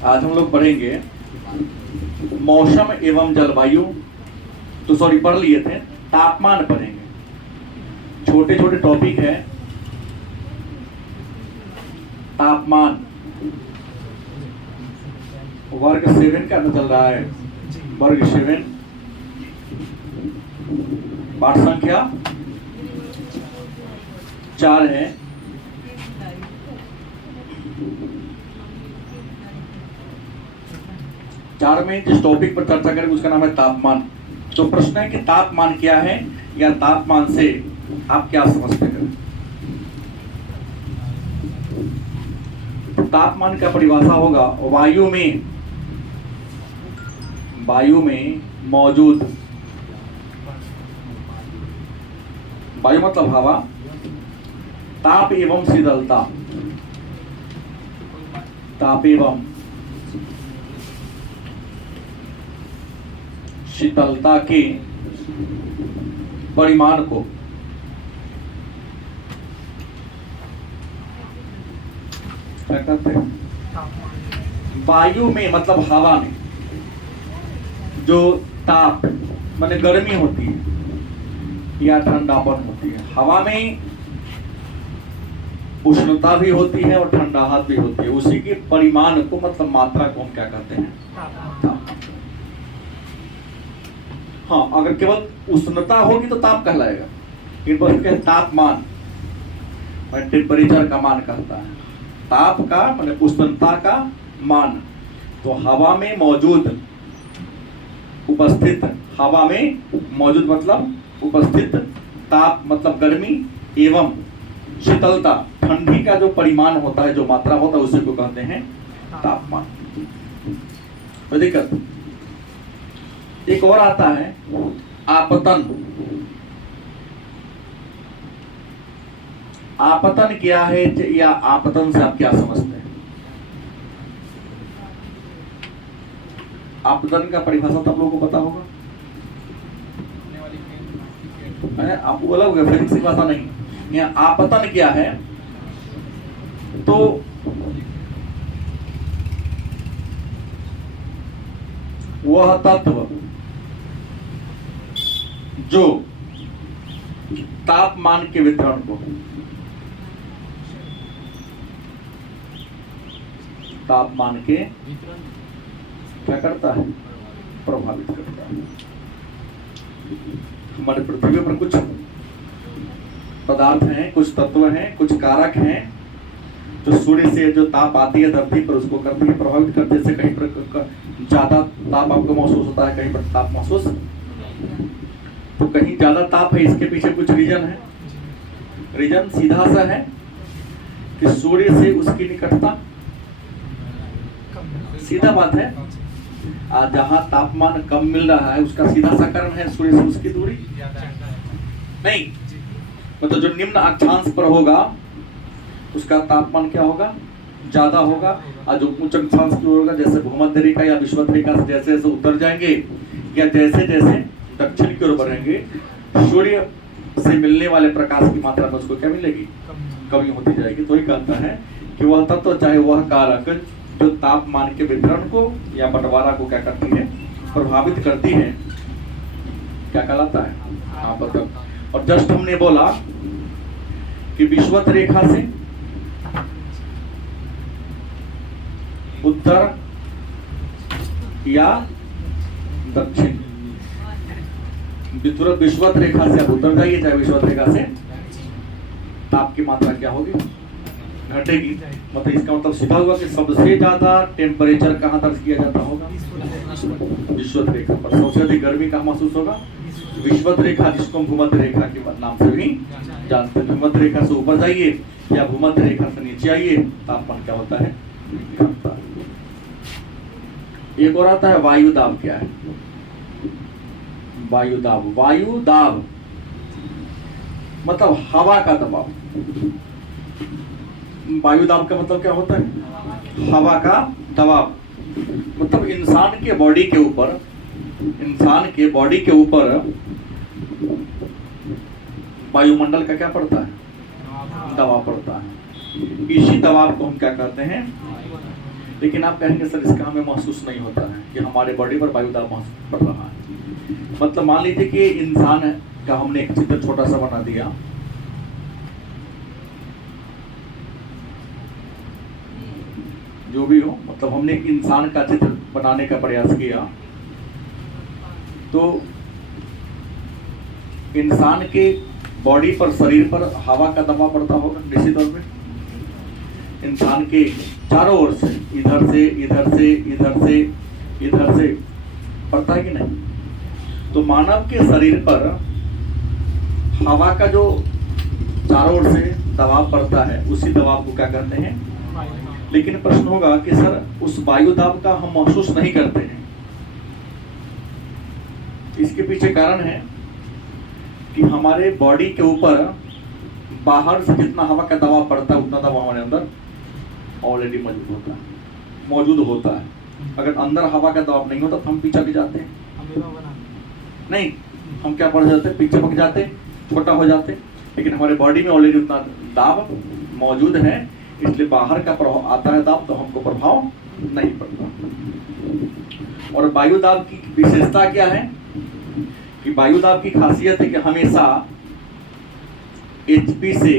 आज हम लोग पढ़ेंगे मौसम एवं जलवायु। तो सॉरी, पढ़ लिए थे, तापमान पढ़ेंगे। छोटे छोटे टॉपिक है। तापमान वर्ग 7 का चल रहा है, वर्ग 7, पाठ संख्या 4 है। चार में जिस टॉपिक पर चर्चा करेंगे उसका नाम है तापमान। तो प्रश्न है कि तापमान क्या है, या तापमान से आप क्या समझते हैं। तो तापमान का परिभाषा होगा वायु में मौजूद, वायु मतलब हवा, ताप एवं शीतलता, ताप एवं शीतलता के परिमाण को क्या कहते हैं। वायु में मतलब हवा में जो ताप माने गर्मी होती है या ठंडापन होती है। हवा में उष्णता भी होती है और ठंडाहट भी होती है। उसी के परिमाण को मतलब मात्रा को हम क्या कहते हैं, ताप। हाँ, अगर केवल उष्णता होगी तो ताप कहलाएगा, लेकिन बस तापमान टेम्परेचर का मान कहता है। ताप का मतलब उष्णता का मान। तो हवा में मौजूद, उपस्थित, हवा में मौजूद मतलब उपस्थित, ताप मतलब गर्मी, एवं शीतलता ठंडी का जो परिमाण होता है, जो मात्रा होता है, उसी को कहते हैं तापमान। कोई दिक्कत। एक और आता है आपतन। आपतन क्या है, या आपतन से आप क्या समझते हैं। आपतन का परिभाषा तो आप लोगों को पता होगा, आपको अलग होगा, फिजिक्स की भाषा नहीं। यहाँ आपतन क्या है, तो वह तत्व जो तापमान के वितरण को, तापमान के क्या करता है, प्रभावित करता है। हमारे पृथ्वी पर कुछ पदार्थ हैं, कुछ तत्व हैं, कुछ कारक हैं जो सूर्य से जो ताप आती है धरती पर उसको करती है, प्रभावित करते हैं। कहीं पर ज्यादा ताप आपको महसूस होता है, कहीं पर ताप महसूस, तो कहीं ज्यादा ताप है, इसके पीछे कुछ रीजन है। रीजन सीधा सा है कि सूर्य से उसकी निकटता, सीधा बात है। जहां तापमान कम मिल रहा है उसका सीधा सा कारण है सूर्य से उसकी दूरी नहीं, मतलब जो निम्न अक्षांश पर होगा उसका तापमान क्या होगा, ज्यादा होगा। और जो उच्च अक्षांश की होगा, जैसे भूमध्य रेखा या विषुवत रेखा से जैसे जैसे उतर जाएंगे या जैसे जैसे दक्षिण की ओर बढ़ेंगे, सूर्य से मिलने वाले प्रकाश की मात्रा में उसको क्या मिलेगी, कमी होती जाएगी। तो ही कहता है कि वह तत्व, चाहे वह कारक जो तापमान के वितरण को या बंटवारा को क्या करती है, प्रभावित करती है, क्या कहलाता है, आपतन। और जस्ट हमने बोला कि विषुवत रेखा से उत्तर या दक्षिण, विषुवत रेखा से आप उतर जाइए, चाहे विषुवत रेखा से, ताप की मात्रा क्या होगी, घटेगी। मतलब इसका मतलब सीधा हुआ कि सबसे ज्यादा टेम्परेचर कहां दर्ज किया जाता होगा, विषुवत रेखा पर। सबसे अधिक गर्मी कहां महसूस होगा, विषुवत रेखा, जिसको भूमध्य रेखा के नाम से भी जानते हैं। भूमध्य रेखा से ऊपर जाइए या भूमध्य रेखा से नीचे आइए, तापमान क्या होता है, घटता है। एक और आता है वायु दाब। क्या है वायु दाब? वायु दाब मतलब हवा का दबाव। वायु दाब का मतलब क्या होता है, हवा का दबाव। मतलब इंसान के बॉडी के ऊपर वायुमंडल का क्या पड़ता है, दबाव पड़ता है। इसी दबाव को हम क्या कहते हैं, लेकिन आप कहेंगे सर इसका हमें महसूस नहीं होता है कि हमारे बॉडी पर वायु दाब महसूस पड़ रहा है। मतलब मान लीजिए कि इंसान का हमने एक चित्र छोटा सा बना दिया, जो भी हो, मतलब हमने एक इंसान का चित्र बनाने का प्रयास किया, तो इंसान के बॉडी पर, शरीर पर हवा का दबाव पड़ता होगा निश्चित तौर पे। इंसान के चारों ओर से, इधर से, इधर से, इधर से, इधर से पड़ता है कि नहीं? तो मानव के शरीर पर हवा का जो चारों ओर से दबाव पड़ता है, उसी दबाव को क्या कहते हैं? लेकिन प्रश्न होगा कि सर उस वायु दाब का हम महसूस नहीं करते हैं। इसके पीछे कारण है कि हमारे बॉडी के ऊपर बाहर से जितना हवा का दबाव पड़ता है, उतना दबाव हमारे अंदर ऑलरेडी मौजूद होता है। अगर अंदर हवा का दबाव नहीं होता तो हम पीछे भी जाते हैं, नहीं, हम क्या पड़ जाते हैं? पीछे पक जाते, छोटा हो जाते। लेकिन हमारे बॉडी में ऑलरेडी उतना दाब मौजूद है, इसलिए बाहर का प्रभाव आता है दाब, तो हमको प्रभाव नहीं पड़ता। और वायु दाब की विशेषता क्या है कि वायु दाब की खासियत है कि हमेशा HP से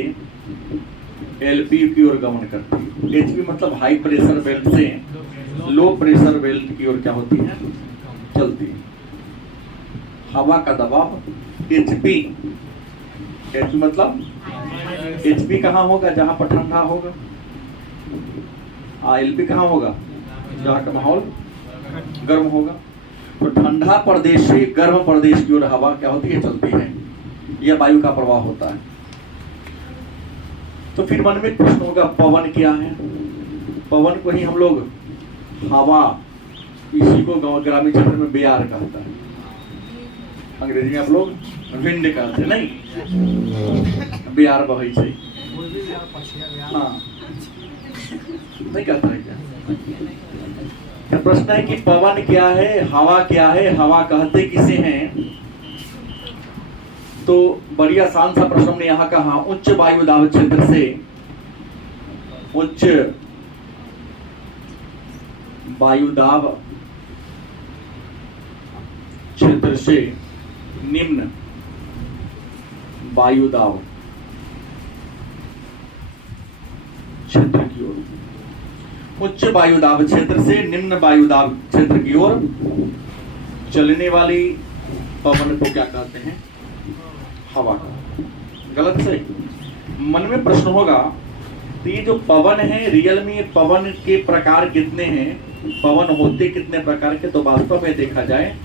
LP की ओर गमन करती है। HP मतलब हाई प्रेशर बेल्ट से लो प्रेशर बेल्ट की ओर क्या होती है? चलती है। हवा का दबाव HP मतलब HP कहाँ होगा? जहां पर ठंडा होगा। LP कहाँ होगा? जहां का माहौल गर्म होगा। तो ठंडा प्रदेश से गर्म प्रदेश की ओर हवा क्या होती है? चलती है। यह वायु का प्रवाह होता है। तो फिर मन में प्रश्न होगा, पवन क्या है? पवन को ही हम लोग हवा, इसी को ग्रामीण क्षेत्र में बेयार कहता है, अंग्रेजी में आप लोग विंड कहते हैं, नहीं बेयार बहै छै, हाँ नहीं कहता है क्या? प्रश्न है कि पवन क्या है, हवा क्या है, हवा कहते किसे हैं? तो बड़ी आसान सा प्रश्न हमने यहाँ कहा, उच्च वायु दाब क्षेत्र से, उच्च वायु दाब क्षेत्र से निम्न वायु दाब क्षेत्र की ओर, उच्च वायु दाब क्षेत्र से निम्न वायु दाब क्षेत्र की ओर चलने वाली पवन को क्या कहते हैं? हवा का। गलत सही? मन में प्रश्न होगा, तो ये जो पवन है, रियल में ये पवन के प्रकार कितने हैं? पवन होते कितने प्रकार के? तो वास्तव में देखा जाए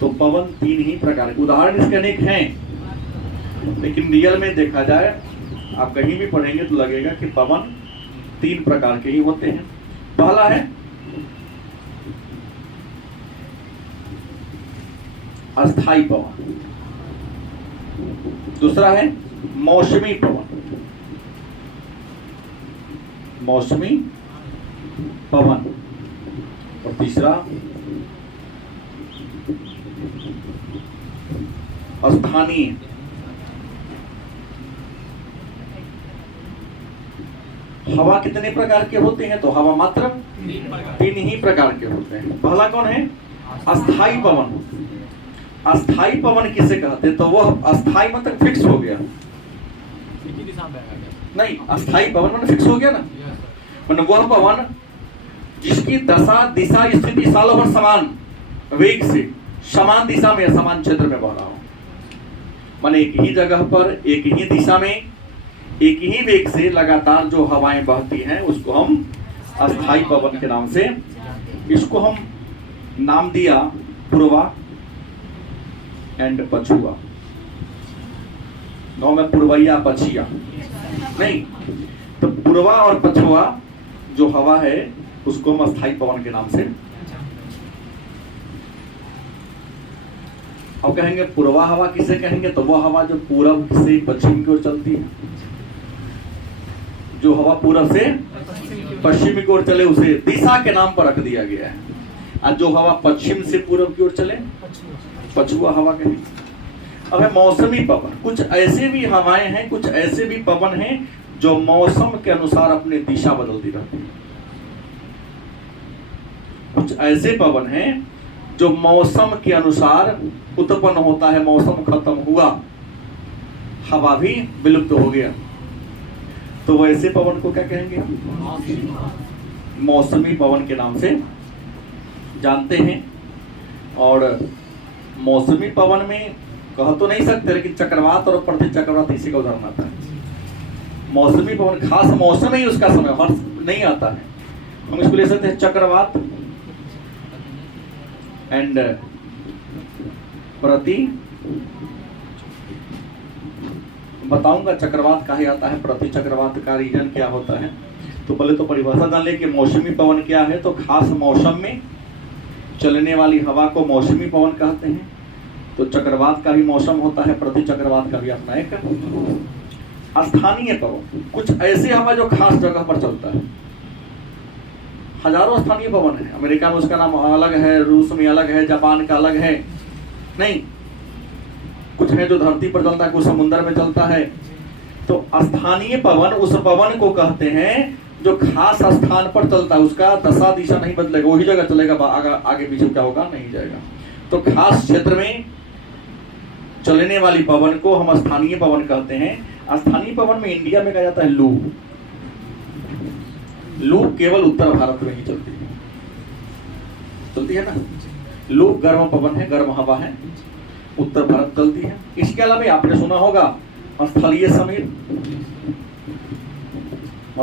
तो पवन 3 ही प्रकार के, उदाहरण इसके अनेक हैं, लेकिन रियल में देखा जाए, आप कहीं भी पढ़ेंगे तो लगेगा कि पवन 3 प्रकार के ही होते हैं। पहला है अस्थाई पवन, दूसरा है मौसमी पवन, मौसमी पवन, और तीसरा स्थानीय। हवा कितने प्रकार के होते हैं? तो हवा मात्र 3 ही प्रकार के होते हैं। पहला कौन है? अस्थाई पवन। अस्थाई पवन किसे कहते हैं? तो वह अस्थाई मतलब फिक्स हो गया, नहीं, अस्थाई पवन मतलब फिक्स हो गया ना, मतलब वह पवन जिसकी दशा, दिशा, स्थिति सालों भर समान वेग से, समान दिशा में, समान क्षेत्र में बह रहा हो, माने एक ही जगह पर, एक ही दिशा में, एक ही वेग से लगातार जो हवाएं बहती हैं, उसको हम अस्थाई पवन के नाम से, इसको हम नाम दिया पूर्वा एंड पछुआ। गांव में पूर्वैया पछिया नहीं, तो पूर्वा और पछुआ जो हवा है उसको हम अस्थाई पवन के नाम से। अब कहेंगे पूर्वा हवा किसे कहेंगे? तो वह हवा जो पूरब से पश्चिम की ओर चलती है, जो हवा पूरब से पश्चिम की ओर चले उसे दिशा के नाम पर रख दिया गया है, और जो हवा पश्चिम से पूरब की ओर चले पछुआ हवा कहेंगे। अब है मौसमी पवन। कुछ ऐसे भी हवाएं हैं, कुछ ऐसे भी पवन हैं जो मौसम के अनुसार अपनी दिशा बदलती रहती है। कुछ ऐसे पवन हैं जो मौसम के अनुसार उत्पन्न होता है। मौसम खत्म हुआ, हवा भी विलुप्त हो गया, तो वैसे पवन को क्या कहेंगे हम? मौसमी पवन के नाम से जानते हैं। और मौसमी पवन में कह तो नहीं सकते, लेकिन चक्रवात और प्रति चक्रवात इसी का उदाहरण आता है। मौसमी पवन खास मौसम ही उसका समय हर नहीं आता है। हम इसको ले सकते हैं चक्रवात एंड प्रति। बताऊंगा चक्रवात काहे आता है, प्रति चक्रवात का रीजन क्या होता है। तो पहले तो परिभाषा जान ले कि मौसमी पवन क्या है। तो खास मौसम में चलने वाली हवा को मौसमी पवन कहते हैं। तो चक्रवात का भी मौसम होता है, प्रति चक्रवात का भी अपना एक। स्थानीय पवन कुछ ऐसे हवा जो खास जगह पर चलता है। हजारों स्थानीय पवन है। अमेरिका में उसका नाम अलग है, रूस में अलग है, जापान का अलग है। नहीं, कुछ है जो धरती पर चलता है, कुछ समुद्र में चलता है। तो स्थानीय पवन उस पवन को कहते हैं जो खास स्थान पर चलता है, उसका दशा दिशा नहीं बदलेगा, वही जगह चलेगा, आगे पीछे क्या होगा नहीं जाएगा। तो खास क्षेत्र में चलने वाली पवन को हम स्थानीय पवन कहते हैं। स्थानीय पवन में इंडिया में कहा जाता है लू। लू केवल उत्तर भारत में ही चलती है ना। लू गर्म पवन है, गर्म हवा है, उत्तर भारत चलती है। इसके अलावा आपने सुना होगा स्थलीय समीर।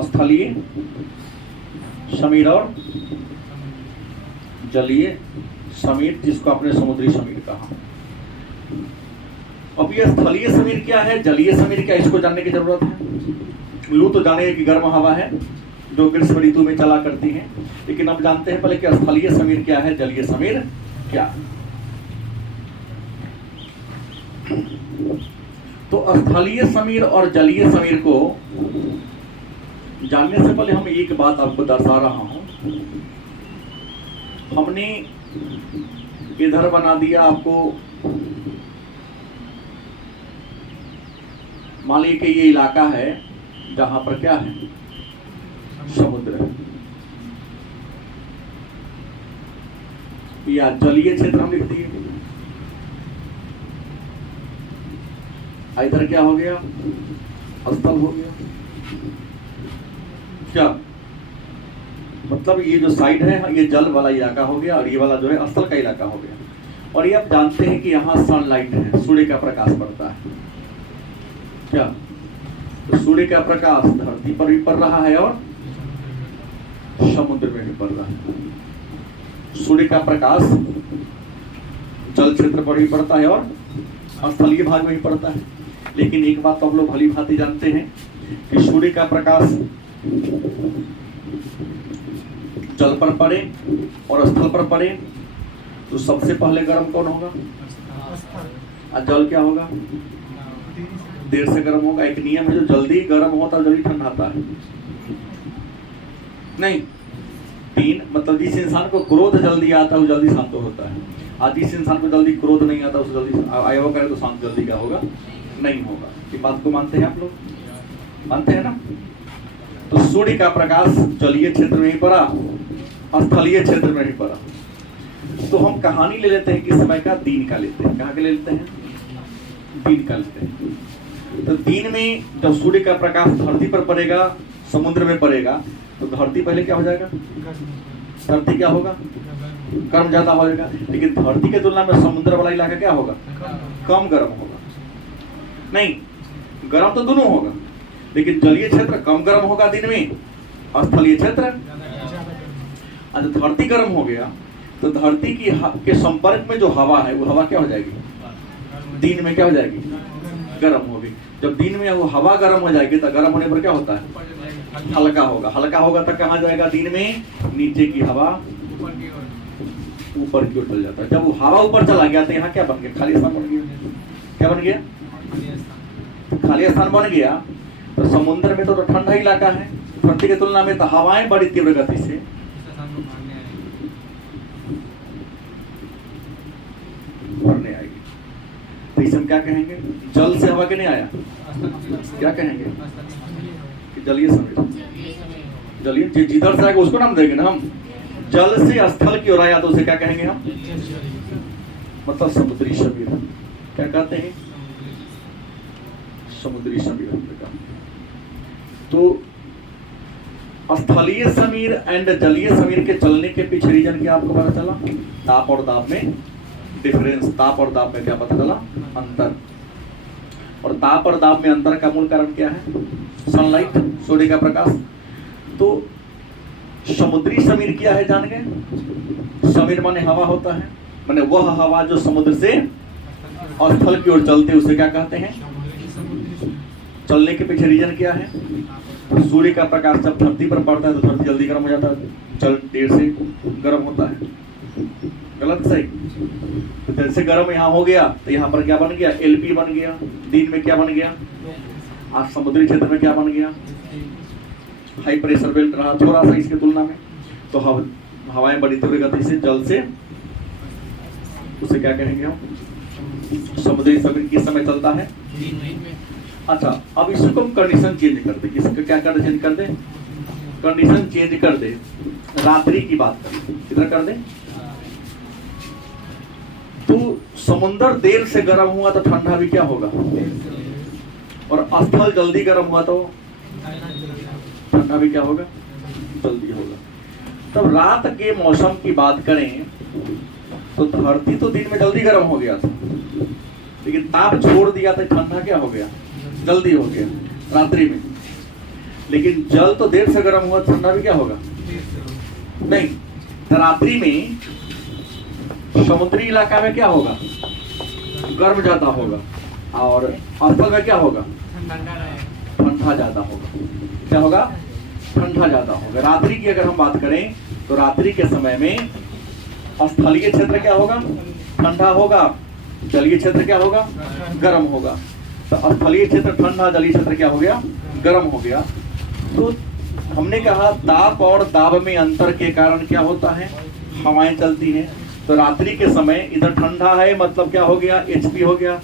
स्थलीय समीर और जलीय समीर, जिसको आपने समुद्री समीर कहा। अब ये स्थलीय समीर क्या है, जलीय समीर क्या, इसको जानने की जरूरत है। लू तो जाने की गर्म हवा है जो ग्रीष्म ऋतु में चला करती है, लेकिन अब जानते हैं पहले कि स्थलीय समीर क्या है, जलीय समीर क्या है। तो स्थलीय समीर और जलीय समीर को जानने से पहले हम एक बात आपको दर्शा रहा हूं। हमने इधर बना दिया आपको, मान लीजिए कि ये इलाका है जहां पर क्या है, समुद्र है, या जलीय क्षेत्र हम लिख दिए। इधर क्या हो गया, स्थल हो गया। क्या मतलब, ये जो साइड है ये जल वाला इलाका हो गया, और ये वाला जो है स्थल का इलाका हो गया। और ये आप जानते हैं कि यहाँ सनलाइट है, सूर्य का प्रकाश पड़ता है। क्या तो सूर्य का प्रकाश धरती पर भी पड़ रहा है और समुद्र में भी पड़ रहा है। सूर्य का प्रकाश जल क्षेत्र पर भी पड़ता है और स्थलीय भाग में भी पड़ता है। लेकिन एक बात तो हम लोग भली भांति जानते हैं कि सूर्य का प्रकाश जल पर पड़े और स्थल पर पड़े तो सबसे पहले गर्म कौन होगा, और जल क्या होगा, देर से गर्म होगा। एक नियम है, जो जल्दी गर्म होता है जल्दी ठंडाता है। नहीं, तीन मतलब जिस इंसान को क्रोध जल्दी आता है वो जल्दी शांत होता है, और जिस इंसान को जल्दी क्रोध नहीं आता उसे जल्दी आया करे तो शांत जल्दी क्या होगा, नहीं होगा। ये बात को मानते हैं आप लोग, मानते हैं ना। तो सूर्य का प्रकाश जलीय क्षेत्र में ही पड़ा, स्थलीय क्षेत्र में ही पड़ा। तो हम कहानी ले लेते हैं किस समय का, दिन का लेते हैं। कहाँ के ले लेते हैं, दिन का लेते हैं। तो दिन में जब सूर्य का प्रकाश धरती पर पड़ेगा, समुद्र में पड़ेगा, तो धरती पहले क्या हो जाएगा, धरती क्या होगा, गर्म ज्यादा हो जाएगा। लेकिन धरती के तुलना में समुद्र वाला इलाका क्या होगा, कम गर्म होगा। नहीं, गर्म तो दोनों होगा, लेकिन जलीय क्षेत्र कम गर्म होगा दिन में, और स्थलीय क्षेत्र। जब धरती गर्म हो गया तो धरती की के संपर्क में जो हवा है वो हवा क्या हो जाएगी, दिन में क्या हो जाएगी, गर्म होगी। जब दिन में वो हवा गर्म हो जाएगी तो गर्म होने पर क्या होता है, हल्का होगा। हल्का होगा तो कहाँ जाएगा, दिन में नीचे की हवा ऊपर की ओर चल जाता है। जब वो हवा ऊपर चला गया तो यहाँ क्या बन गया, खाली स्थान बन गया। क्या बन गया, खाली स्थान बन गया। तो समुद्र में तो ठंडा इलाका है, धरती की तुलना में तो हवाएं बड़ी तीव्र गति से भरने आएगी। तो इसे हम क्या कहेंगे, जल से हवा के नहीं आया, क्या कहेंगे कि जलीय समीर। जलीय जिधर से आएगा उसको नाम देंगे ना हम, जल से स्थल की ओर आया तो उसे क्या कहेंगे हम? मतलब समुद्री समीर। क्या कहते हैं? समुद्री समीर हम लोग का। तो स्थलीय समीर एंड जलीय समीर के चलने के पीछे रीजन क्या आपको पता चला? ताप और दाब में डिफरेंस। ताप और दाब में क्या पता चला? अंतर। और ताप और दाब में अंतर का मूल कारण क्या है? सनलाइट, सूर्य का प्रकाश। तो समुद्री समीर क्या है जान गए? समीर माने हवा होता है, माने वह हवा जो समुद्र से स्थल की ओर चलते उसे क्या कहते हैं? चलने के पीछे रीजन क्या है? सूर्य का प्रकाश जब धरती पर पड़ता है तो धरती जल्दी गर्म हो जाता है, जल देर से गर्म होता है। गलत सही? तो जैसे गर्म यहाँ हो गया तो यहाँ पर क्या बन गया? एलपी बन गया। दिन में क्या बन गया? आज समुद्री क्षेत्र में क्या बन गया? हाई प्रेशर बेल्ट रहा थोड़ा सा इसके तुलना में, तो हवाएं बड़ी तीव्र गति से जल से, उसे क्या कहेंगे हम? समुद्री समीर किस समय चलता है? अच्छा, अब इसको हम कंडीशन चेंज कर दे। इसका क्या कर चेंज कर दे? कंडीशन चेंज कर दे। रात्रि की बात करें, किधर कर दे? तो समुद्र देर से गर्म हुआ तो ठंडा भी क्या होगा? और स्थल जल्दी गर्म हुआ तो ठंडा भी क्या होगा? जल्दी होगा। तब रात के मौसम की बात करें तो धरती तो दिन में जल्दी गर्म हो गया था, लेकिन ताप छोड़ दिया तो ठंडा क्या हो गया? जल्दी हो गया रात्रि में। लेकिन जल तो देर से गर्म हुआ, ठंडा भी क्या होगा? नहीं, रात्रि में समुद्री इलाका में क्या होगा? गर्म ज्यादा होगा, और स्थल में क्या होगा? ठंडा ज्यादा होगा। क्या होगा? ठंडा ज्यादा होगा। रात्रि की अगर हम बात करें तो रात्रि के समय में स्थलीय क्षेत्र क्या होगा? ठंडा होगा। जलीय क्षेत्र क्या होगा? गर्म होगा। तो स्थलीय क्षेत्र ठंडा, जलीय क्षेत्र क्या हो गया? गर्म हो गया। तो हमने कहा ताप और दाब में अंतर के कारण क्या होता है? हवाएं चलती हैं। तो रात्रि के समय इधर ठंडा है मतलब क्या हो गया? एचपी हो गया।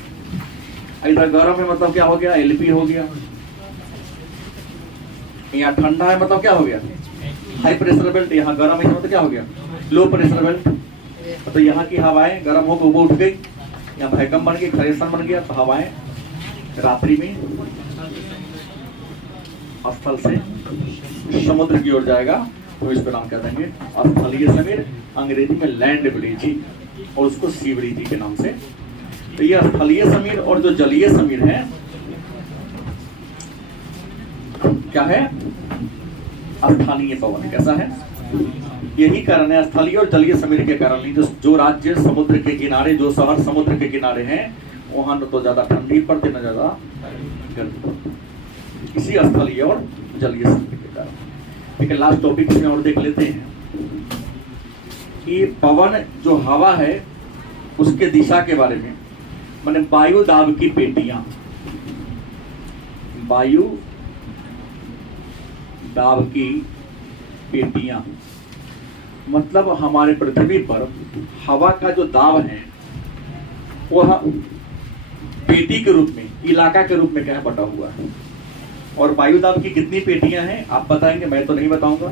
इधर गर्म है मतलब क्या हो गया? एलपी हो गया। यहाँ ठंडा है मतलब क्या हो गया? High pressure belt. यहाँ गर्म है मतलब क्या हो गया? Low pressure belt. तो यहाँ की हवाएं गर्म होकर ऊपर उठ गई, यहाँ वैक्यूम बन गई, खरेशन बन गया। तो हवाएं रात्रि में स्थल से समुद्र की ओर जाएगा, तो इसको नाम क्या देंगे? स्थलीय समीर, अंग्रेजी में लैंड ब्रीजिंग, और उसको सी ब्रीजिंग के नाम से। तो ये स्थलीय समीर और जो जलीय समीर है क्या है? स्थानीय पवन। कैसा है? यही कारण है स्थलीय और जलीय समीर के कारण ही जो राज्य समुद्र के किनारे, जो शहर समुद्र के किनारे हैं, वहां न तो ज्यादा ठंडी पड़ती न ज्यादा गर्मी पड़ती, इसी स्थलीय और जलीय समीर के कारण। ठीक है, लास्ट टॉपिक में और देख लेते हैं कि पवन जो हवा है उसके दिशा के बारे में, माने वायु दाब की पेटियां। वायु दाब की पेटियां मतलब हमारे पृथ्वी पर हवा का जो दाब है वह पेटी के रूप में, इलाका के रूप में क्या है? बटा हुआ है। और वायु दाब की कितनी पेटियां हैं आप बताएंगे? मैं तो नहीं बताऊंगा।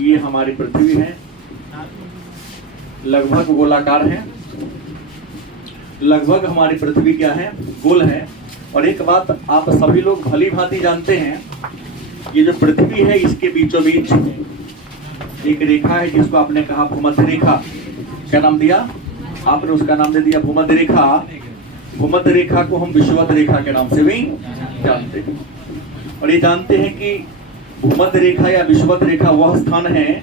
ये हमारी पृथ्वी है, लगभग गोलाकार है। लगभग हमारी पृथ्वी क्या है? गोल है। और एक बात आप सभी लोग भली भांति जानते हैं, ये जो पृथ्वी है इसके बीचों बीच एक रेखा है जिसको आपने कहा भूमध्य रेखा। क्या नाम दिया आपने? उसका नाम दे दिया भूमध्य रेखा। भूमध्य रेखा को हम विषुवत रेखा के नाम से भी जानते हैं। और ये जानते हैं कि भूमध्य रेखा या विषुवत रेखा वह स्थान है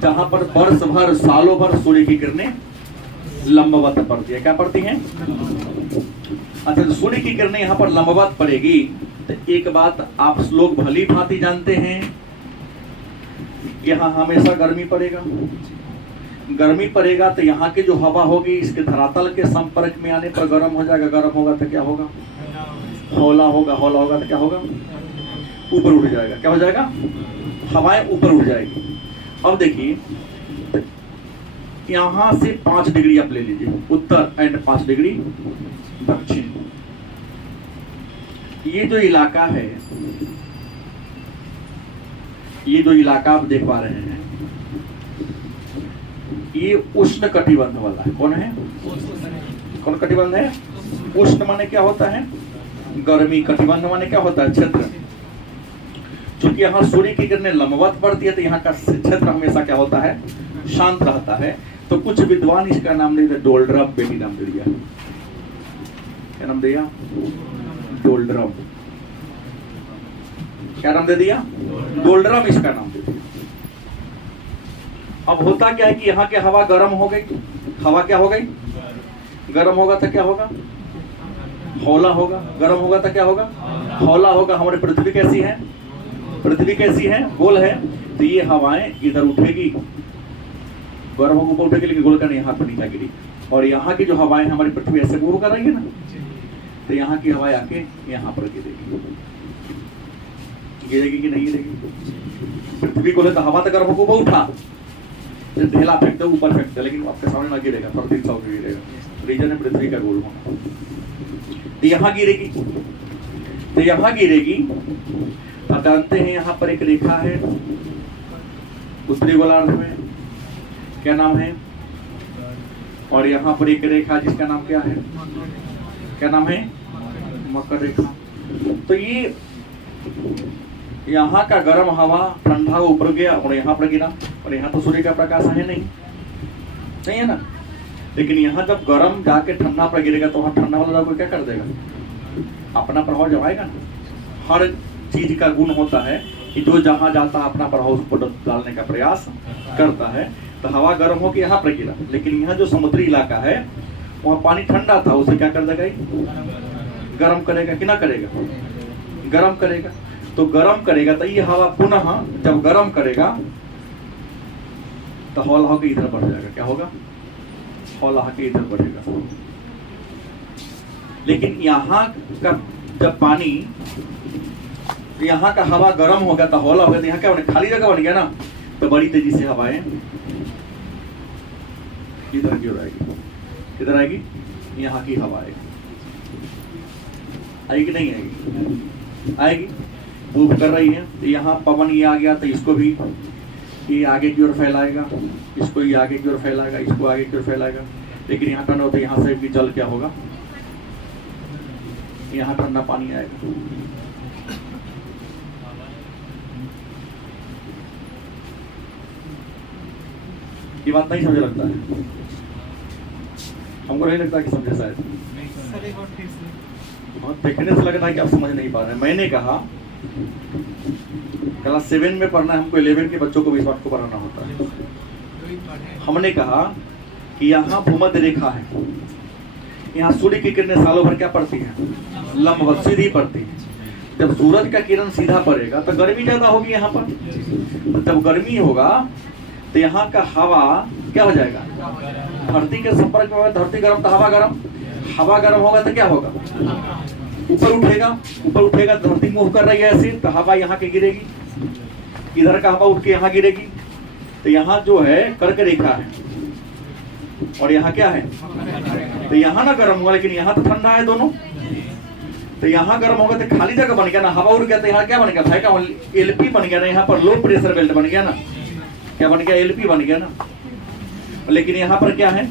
जहां पर वर्ष भर, सालों भर सूर्य की किरणें लंबवत पड़ती है। क्या पड़ती हैं? अच्छा, तो सूर्य की किरणें यहाँ पर लंबवत पड़ेगी तो एक बात आप लोग भली भांति जानते हैं, यहाँ हमेशा गर्मी पड़ेगा। गर्मी पड़ेगा तो यहाँ की जो हवा होगी इसके धरातल के संपर्क में आने पर गर्म हो जाएगा। गर्म होगा तो क्या होगा? हौला होगा। हौला होगा तो क्या होगा? ऊपर उठ जाएगा। क्या हो जाएगा? हवाएं ऊपर उठ जाएगी। अब देखिए, यहाँ से 5 डिग्री आप ले लीजिए उत्तर एंड 5 डिग्री दक्षिण। ये जो इलाका है, ये जो इलाका आप देख पा रहे हैं, ये उष्ण कटिबंध वाला है। कौन है? कौन कटिबंध है? उष्ण माने क्या होता है? गर्मी। कटिबंध माने क्या होता है? क्षेत्र। चूंकि यहाँ सूर्य की किरणें लंबवत पड़ती है तो यहाँ का क्षेत्र हमेशा क्या होता है? शांत रहता है। तो कुछ विद्वान इसका नाम दे दिया डोल्ड्रम, बेटी नाम दे दिया। क्या नाम दिया? डोल्ड्रम। क्या नाम दे दिया? डोल्ड्रम इसका नाम दे दिया। अब होता क्या है कि यहाँ की हवा गर्म हो गई। हवा क्या हो गई? गर्म होगा तो क्या होगा? हौला होगा। गर्म होगा तो क्या होगा? हौला होगा। हमारी पृथ्वी कैसी है? पृथ्वी कैसी है? गोल है। तो ये हवाएं इधर उठेगी, गर्म होकर ऊपर उठेगी, लेकिन गोल का नहीं, यहाँ पर नीचे गिरी। और यहाँ की जो हवाएं हमारी पृथ्वी ऐसे मूव कर रही है ना, तो यहाँ की हवाएं आके यहाँ पर गिरेगी। गिरेगी कि नहीं गिरेगी? पृथ्वी को ले तो हवा तो गर्म होकर ऊपर उठा, फिर ढेला फेंक दो, ऊपर फेंक दो, लेकिन आपके सामने ना गिरेगा, प्रति सौ गिरेगा। रीजन है पृथ्वी का गोल होना। तो यहाँ गिरेगी, तो यहाँ गिरेगी। आप जानते हैं यहाँ पर एक रेखा है उत्तरी गोलार्ध में, क्या नाम है? और यहाँ पर एक रेखा जिसका नाम क्या है? क्या नाम है? मकर रेखा। तो ये यहाँ का गर्म हवा ठंडा ऊपर गया और यहाँ पर गिरा, और यहाँ तो सूर्य का प्रकाश है नहीं, नहीं है ना। लेकिन यहाँ जब गर्म जाके ठंडा पर गिरेगा तो वहाँ ठंडा वाला कोई क्या कर देगा? अपना प्रभाव जमाएगा ना। हर चीज का गुण होता है कि जो जहां जाता है अपना प्रभाव उस पर डालने का प्रयास करता है। तो हवा गर्म होकर यहाँ पर गिरा, लेकिन यहाँ जो समुद्री इलाका है वहाँ पानी ठंडा था, उसे क्या कर देगा? गर्म करेगा कि ना करेगा? गर्म करेगा। तो गर्म करेगा तो ये हवा पुनः जब गर्म करेगा तो हौला होकर इधर बढ़ जाएगा। क्या होगा? हौला होकर इधर बढ़ेगा। लेकिन यहाँ का जब पानी, यहाँ का हवा गर्म हो गया तो हौला हो गया, तो यहाँ क्या बने? खाली जगह बन गया ना। तो बड़ी तेजी से हवाएं इधर की ओर आएगी। किधर आएगी? यहाँ की हवा आएगी। आएगी नहीं आएगी? आएगी। मूव कर रही है तो यहाँ पवन ये आ गया तो इसको भी ये आगे की ओर फैलाएगा, इसको ये आगे की ओर फैलाएगा, इसको आगे की ओर फैलाएगा। लेकिन यहाँ ठंडा होता है, यहाँ से भी जल क्या होगा? यहाँ ठंडा पानी आएगा। ये बात नहीं समझ लगता है, हमको नहीं लगता कि समझे शायद। देखने से लग रहा है कि आप समझ नहीं पा रहे हैं। मैंने कहा क्लास 7 में पढ़ना है हमको, 11 के बच्चों को भी इस बात को पढ़ाना होता है। हमने कहा कि यहाँ भूमध्य रेखा है, यहाँ सूर्य की किरणें सालों भर क्या पड़ती है? लंबवत सीधी पड़ती है। जब सूरज का किरण सीधा पड़ेगा तो गर्मी ज्यादा होगी यहाँ पर। जब गर्मी होगा तो यहाँ का हवा क्या हो जाएगा? धरती के संपर्क में, धरती गर्म तो हवा गर्म। हवा गर्म होगा तो क्या होगा? ऊपर उठेगा। ऊपर उठेगा, धरती मूव कर रही है ऐसे, तो हवा यहाँ की गिरेगी। इधर का हवा उठ के यहाँ गिरेगी। तो यहाँ जो है कर्क रेखा है और यहाँ क्या है? तो यहाँ ना गर्म हुआ, लेकिन यहाँ तो ठंडा है दोनों। तो यहाँ गर्म होगा तो खाली जगह बन गया ना, हवा उड़ गया तो यहाँ क्या बन गया? भाई का एलपी बन गया ना, यहाँ पर लो प्रेशर बेल्ट बन गया ना। क्या बन गया? एलपी बन गया ना। लेकिन यहाँ पर क्या है?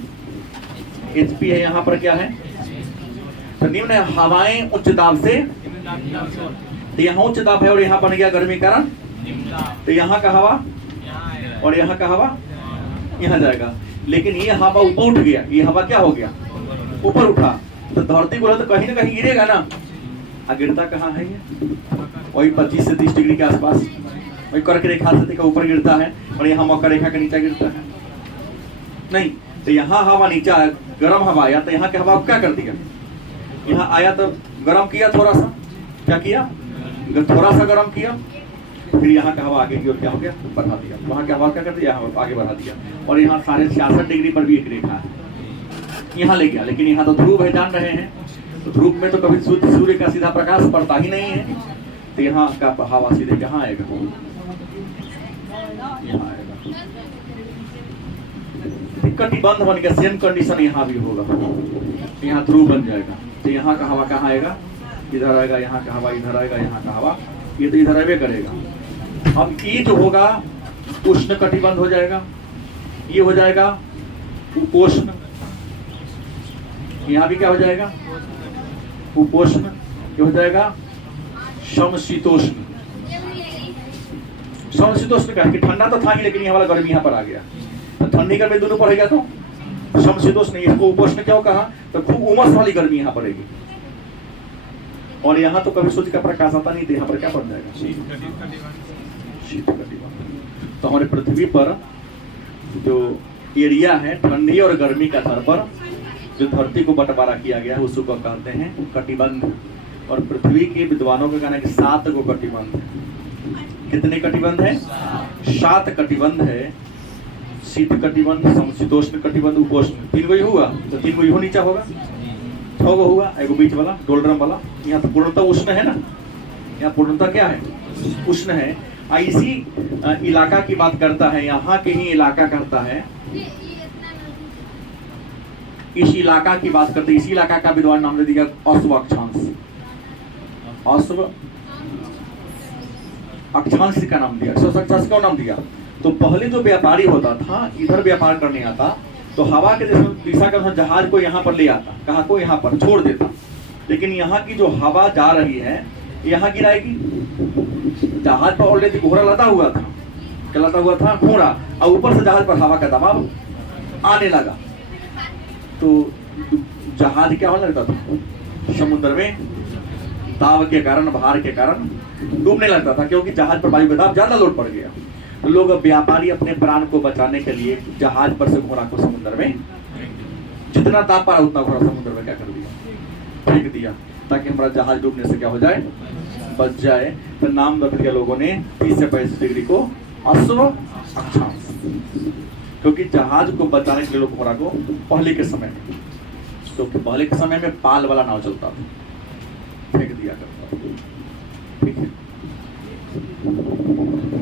एचपी है। यहाँ पर क्या है? तो निम्न हवाएं उच्च दाब से, तो यहाँ उच्च दाब है और यहाँ बन गया गर्मी कारण। तो यहाँ का हवा और यहाँ का हवा यहाँ जाएगा। लेकिन ये हवा ऊपर उठ गया, ये हवा क्या हो गया? ऊपर उठा। तो धरती बोला तो कहीं ना कहीं गिरेगा ना। गिरता कहाँ है? ये वही 25 से 30 डिग्री के आसपास, वही कर्क रेखा से ऊपर गिरता है और यहाँ मकर रेखा के नीचे गिरता है। नहीं, तो यहाँ हवा नीचा है, गर्म हवा आया तो यहाँ की हवा क्या कर दिया? यहाँ आया तो गर्म किया थोड़ा सा, क्या किया? थोड़ा सा गर्म किया, फिर यहाँ का हवा आगे की ओर क्या हो गया? बढ़ा दिया। वहाँ की हवा क्या कर दिया? आगे बढ़ा दिया। और यहाँ 66.5 डिग्री पर भी एक रेखा है, यहाँ ले गया। लेकिन यहाँ तो ध्रुव है, जान रहे हैं। तो ध्रुव में तो कभी सूर्य का सीधा प्रकाश पड़ता ही नहीं है। तो यहाँ का हवा सीधे कहाँ आएगा? यहाँ आएगा। कटिबंध बन गया। सेम कंडीशन यहाँ भी होगा, यहाँ ध्रुव बन जाएगा। तो यहाँ का हवा कहाँ आएगा? इधर आएगा। यहाँ का हवा इधर आएगा। यहाँ का हवा ये तो इधर आवे करेगा। अब ये जो होगा उष्ण कटिबंध हो जाएगा, ये हो जाएगा उपोष्ण, यहाँ भी क्या हो जाएगा? उपोष्ण। क्या हो जाएगा? समशीतोष्ण। समशीतोष्ण का कि ठंडा तो था ही, लेकिन यहाँ वाला गर्मी यहाँ पर आ गया, तो ठंडी गर्मी दोनों पड़ेगा, तो समशीतोष्ण। इसको उपोष्ण क्यों कहा? तो खूब उमस वाली गर्मी यहाँ पड़ेगी। और यहाँ तो कभी सूर्य का प्रकाश आता नहीं, तो यहाँ पर क्या पड़ जाएगा? शीत कटिबंध। तो हमारे पृथ्वी पर जो एरिया है ठंडी और गर्मी का आधार पर जो धरती को बंटवारा किया गया है उसको कहते हैं कटिबंध। और पृथ्वी के विद्वानों का कहना है कि 7 गो कटिबंध है। कितने कटिबंध है? 7 कटिबंध है। शीत कटिबंध, समशीतोष्ण कटिबंध, उपोष्ण। 3 गो ही हुआ, तो 3 गो नीचा होगा, 6 गो हुआ, एगो बीच वाला डोलड्रम वाला। यहाँ तो पूर्णतः उष्ण है ना, यहाँ पूर्णतः क्या है? उष्ण है। इसी इलाका की बात करता है, यहाँ के ही इलाका करता है, इस इलाका की बात करते हैं। इसी इलाका का विद्वान नाम दे दिया अश्व अक्षांश। अश्व अक्षांश का नाम दिया। अश्व अक्षांश क्यों नाम दिया? तो पहले जो व्यापारी होता था, इधर व्यापार करने आता, तो हवा के दिशा के अनुसार जहाज को यहाँ पर ले आता, कहाँ को? यहाँ पर छोड़ देता। लेकिन यहाँ की जो हवा जा रही है यहाँ गिराएगी। जहाज पर ऑलरेडी घोड़ा लदा हुआ था, क्या लदा हुआ था? घोड़ा। और ऊपर से जहाज पर हवा का दबाव आने लगा, तो जहाज क्या होने लगता था? समुद्र में दाब के कारण, भार के कारण डूबने लगता था, क्योंकि जहाज पर वायु का दाब ज्यादा लोड पड़ गया। तो लोग व्यापारी अपने प्राण को बचाने के लिए जहाज पर से घोड़ा को समुद्र में, जितना दाब पड़ा उतना घोड़ा समुद्र में क्या कर दिया? फेंक दिया, ताकि हमारा जहाज डूबने से क्या हो जाए? बच जाए। तो नाम रख दिया लोगों ने 30 से 35 डिग्री को अश्व अक्षांश, क्योंकि जहाज को बचाने के लिए लोग घोड़ा को पहले के समय में, क्योंकि पहले के समय में पाल वाला नाव चलता था, फेंक दिया करता था। ठीक है।